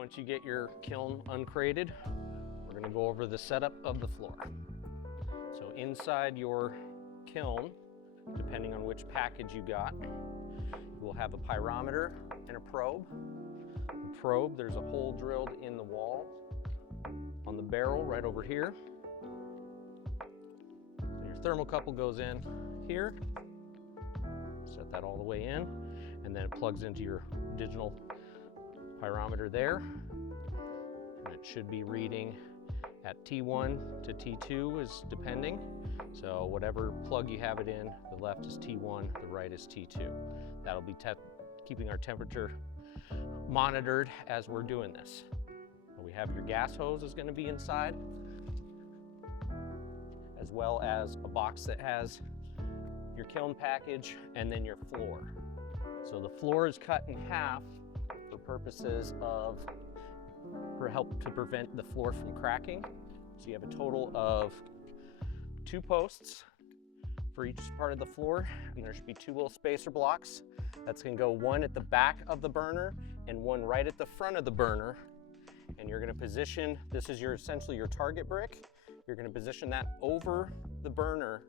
once you get your kiln uncrated, we're going to go over the setup of the floor. So inside your kiln, depending on which package you got, you will have a pyrometer and a probe. The probe, there's a hole drilled in the wall on the barrel right over here. And your thermocouple goes in here. Set that all the way in, and then it plugs into your digital pyrometer there. And it should be reading at T1 to T2 is depending. So whatever plug you have it in, the left is T1, the right is T2. That'll be keeping our temperature monitored as we're doing this. We have your gas hose is going to be inside, as well as a box that has your kiln package and then your floor. So the floor is cut in half for purposes of help to prevent the floor from cracking. So you have a total of 2 posts for each part of the floor, and there should be 2 little spacer blocks. That's going to go one at the back of the burner and one right at the front of the burner. And you're going to position, this is essentially your target brick. You're going to position that over the burner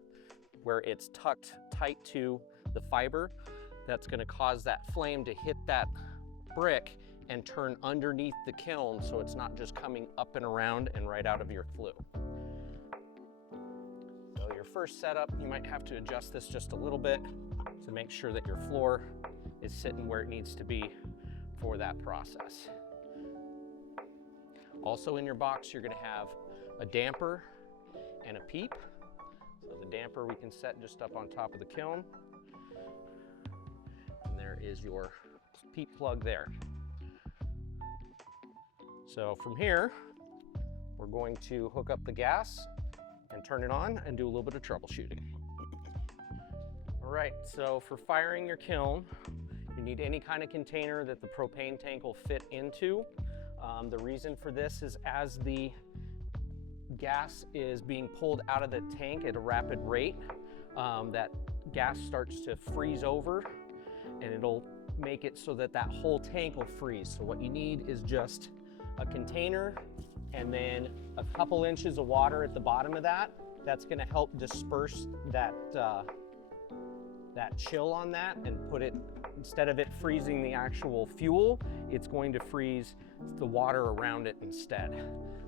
where it's tucked tight to the fiber. That's going to cause that flame to hit that brick and turn underneath the kiln, so it's not just coming up and around and right out of your flue. So your first setup, you might have to adjust this just a little bit to make sure that your floor is sitting where it needs to be for that process. Also in your box, you're going to have a damper and a peep. So the damper we can set just up on top of the kiln. And there is your peep plug there. So from here, we're going to hook up the gas and turn it on and do a little bit of troubleshooting. All right, so for firing your kiln, you need any kind of container that the propane tank will fit into. The reason for this is as the gas is being pulled out of the tank at a rapid rate, that gas starts to freeze over, and it'll make it so that that whole tank will freeze. So what you need is just a container and then a couple inches of water at the bottom of that. That's going to help disperse that that chill on that and put it, instead of it freezing the actual fuel, it's going to freeze the water around it instead.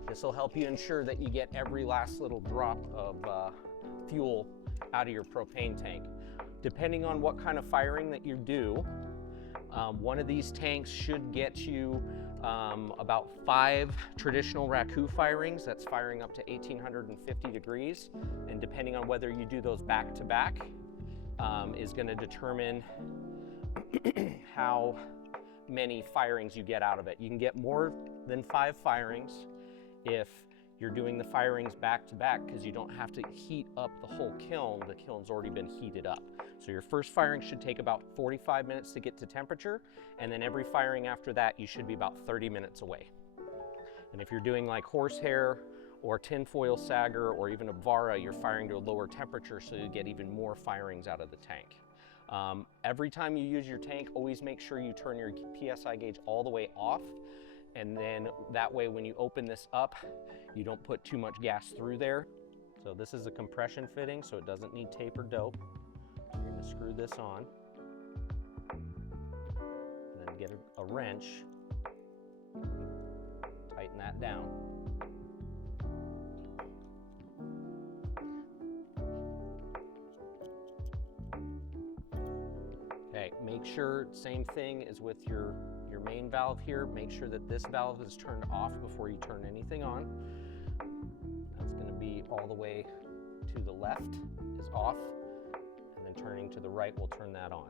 This will help you ensure that you get every last little drop of fuel out of your propane tank. Depending on what kind of firing that you do, one of these tanks should get you about 5 traditional Raku firings. That's firing up to 1850 degrees. And depending on whether you do those back to back, is going to determine how many firings you get out of it. You can get more than 5 firings if you're doing the firings back to back, because you don't have to heat up the whole kiln. The kiln's already been heated up. So your first firing should take about 45 minutes to get to temperature, and then every firing after that you should be about 30 minutes away. And if you're doing like horsehair or tinfoil sagger or even a vara, you're firing to a lower temperature, so you get even more firings out of the tank. Every time you use your tank, always make sure you turn your PSI gauge all the way off, and then that way when you open this up, you don't put too much gas through there. So this is a compression fitting, so it doesn't need tape or dope. You're going to screw this on, and then get a wrench, tighten that down. Okay, make sure, same thing as with your main valve here, make sure that this valve is turned off before you turn anything on. That's going to be all the way to the left is off, and then turning to the right will turn that on.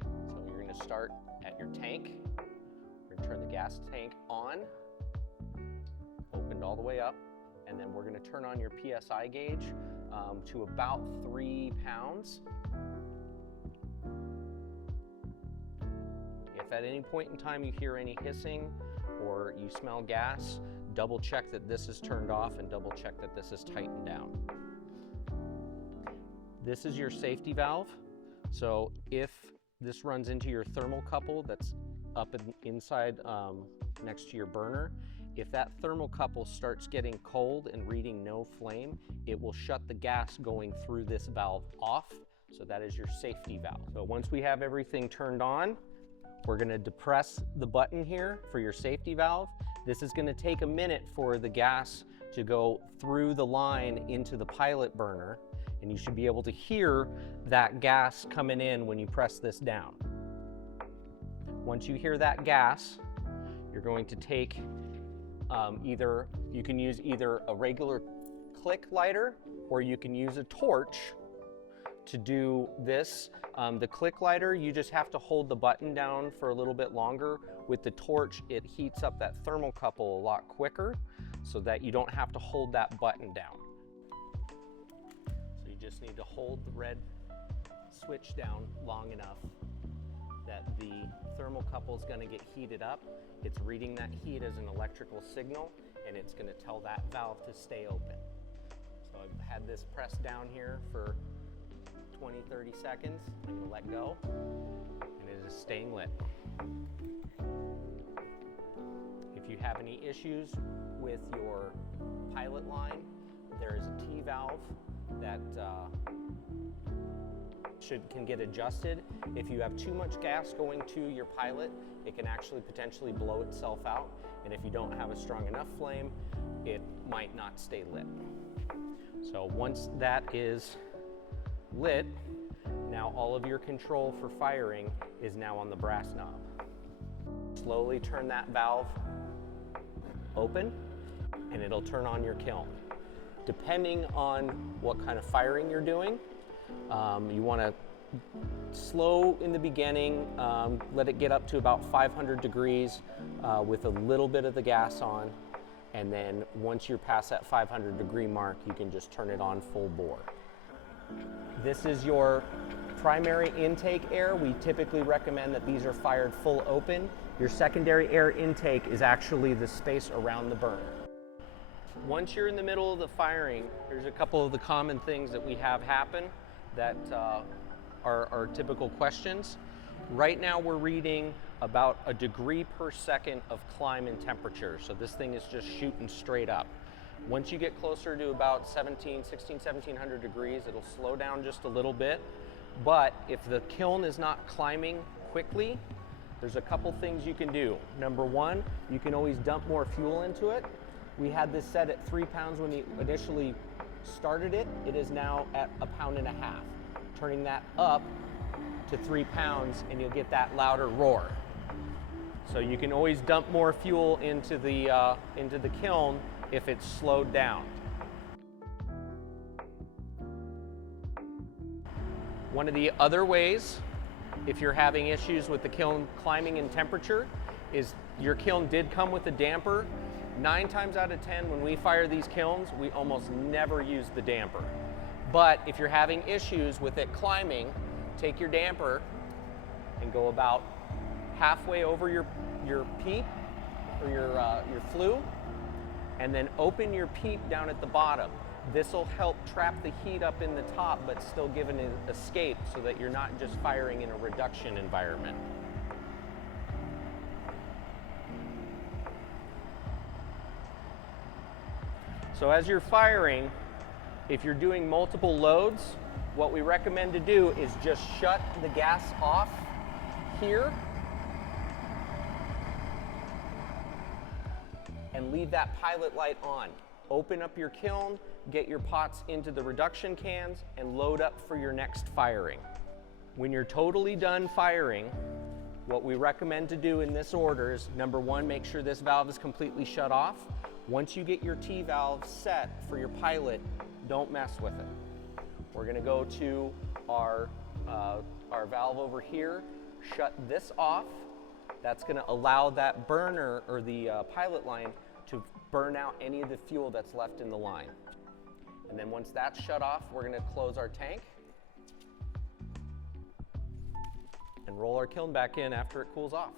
So you're going to start at your tank. We're going to turn the gas tank on, opened all the way up, and then we're going to turn on your PSI gauge to about 3 pounds. If at any point in time you hear any hissing or you smell gas, double check that this is turned off and double check that this is tightened down. This is your safety valve. So if this runs into your thermocouple that's up inside next to your burner. If that thermocouple starts getting cold and reading no flame, it will shut the gas going through this valve off. So that is your safety valve. So once we have everything turned on, we're gonna depress the button here for your safety valve. This is gonna take a minute for the gas to go through the line into the pilot burner, and you should be able to hear that gas coming in when you press this down. Once you hear that gas, you're going to take you can use either a regular click lighter or you can use a torch to do this. The click lighter, you just have to hold the button down for a little bit longer. With the torch, it heats up that thermocouple a lot quicker so that you don't have to hold that button down. So you just need to hold the red switch down long enough that the thermocouple is going to get heated up. It's reading that heat as an electrical signal, and it's going to tell that valve to stay open. So I've had this pressed down here for 20-30 seconds. I'm going to let go, and it is staying lit. If you have any issues with your pilot line, there is a T-valve that can get adjusted. If you have too much gas going to your pilot, it can actually potentially blow itself out. And if you don't have a strong enough flame, it might not stay lit. So once that is lit, now all of your control for firing is now on the brass knob. Slowly turn that valve open and it'll turn on your kiln. Depending on what kind of firing you're doing, you want to slow in the beginning, let it get up to about 500 degrees with a little bit of the gas on, and then once you're past that 500 degree mark, you can just turn it on full bore. This is your primary intake air. We typically recommend that these are fired full open. Your secondary air intake is actually the space around the burner. Once you're in the middle of the firing, there's a couple of the common things that we have happen that are typical questions. Right now we're reading about 1 degree per second of climb in temperature. So this thing is just shooting straight up. Once you get closer to about 1700 degrees, it'll slow down just a little bit. But if the kiln is not climbing quickly, there's a couple things you can do. Number one, you can always dump more fuel into it. We had this set at 3 pounds when we initially started it. It is now at 1.5 pounds. Turning that up to 3 pounds and you'll get that louder roar. So you can always dump more fuel into the kiln if it's slowed down. One of the other ways, if you're having issues with the kiln climbing in temperature, is your kiln did come with a damper. 9 times out of 10 when we fire these kilns, we almost never use the damper. But if you're having issues with it climbing, take your damper and go about halfway over your peep or your flue, and then open your peep down at the bottom. This will help trap the heat up in the top, but still give an escape so that you're not just firing in a reduction environment. So as you're firing, if you're doing multiple loads, what we recommend to do is just shut the gas off here and leave that pilot light on. Open up your kiln, get your pots into the reduction cans, and load up for your next firing. When you're totally done firing, what we recommend to do in this order is, number one, make sure this valve is completely shut off. Once you get your T-valve set for your pilot, don't mess with it. We're gonna go to our valve over here, shut this off. That's gonna allow that burner or the pilot line to burn out any of the fuel that's left in the line. And then once that's shut off, we're gonna close our tank and roll our kiln back in after it cools off.